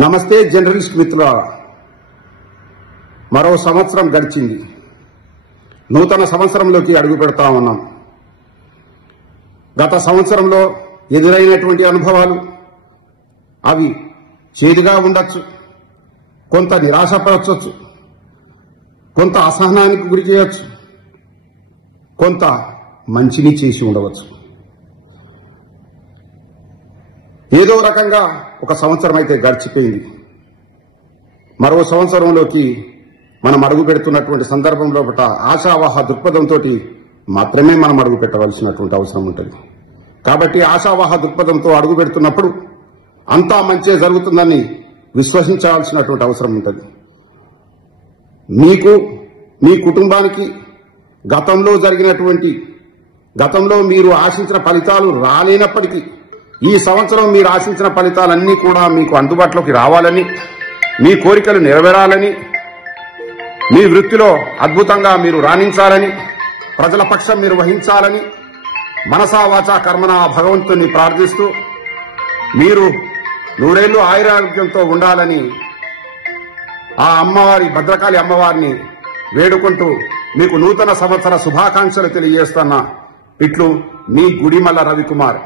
నమస్తే జర్నలిస్ట్ మిత్రులారా, మరో సంవత్సరం గడిచింది. నూతన సంవత్సరంలోకి అడుగు పెడతా ఉన్నాం. గత సంవత్సరంలో ఎదురైనటువంటి అనుభవాలు అవి చేదుగా ఉండొచ్చు, కొంత నిరాశపరచవచ్చు, కొంత అసహనానికి గురి చేయవచ్చు, కొంత మంచిని చేసి ఉండవచ్చు. ఏదో రకంగా ఒక సంవత్సరం అయితే గడిచిపోయింది. మరో సంవత్సరంలోకి మనం అడుగు పెడుతున్నటువంటి సందర్భంలో ఆశావాహ దృక్పథంతో మాత్రమే మనం అడుగు పెట్టవలసినటువంటి అవసరం ఉంటుంది. కాబట్టి ఆశావాహ దృక్పథంతో అడుగు పెడుతున్నప్పుడు అంతా మంచే జరుగుతుందని విశ్వసించాల్సినటువంటి అవసరం ఉంటుంది. మీకు, మీ కుటుంబానికి గతంలో మీరు ఆశించిన ఫలితాలు రాలేనప్పటికీ ఈ సంవత్సరం మీరు ఆశించిన ఫలితాలన్నీ కూడా మీకు అందుబాటులోకి రావాలని, మీ కోరికలు నెరవేరాలని, మీ వృత్తిలో అద్భుతంగా మీరు రాణించాలని, ప్రజల పక్షం మీరు వహించాలని మనసా వాచా కర్మన భగవంతుని ప్రార్థిస్తూ మీరు నూరేళ్లు ఆయురారోగ్యంతో ఉండాలని ఆ అమ్మవారి, భద్రకాళి అమ్మవారిని వేడుకుంటూ మీకు నూతన సంవత్సర శుభాకాంక్షలు తెలియజేస్తున్న ఇట్లు మీ గుడిమల్ల రవికుమార్.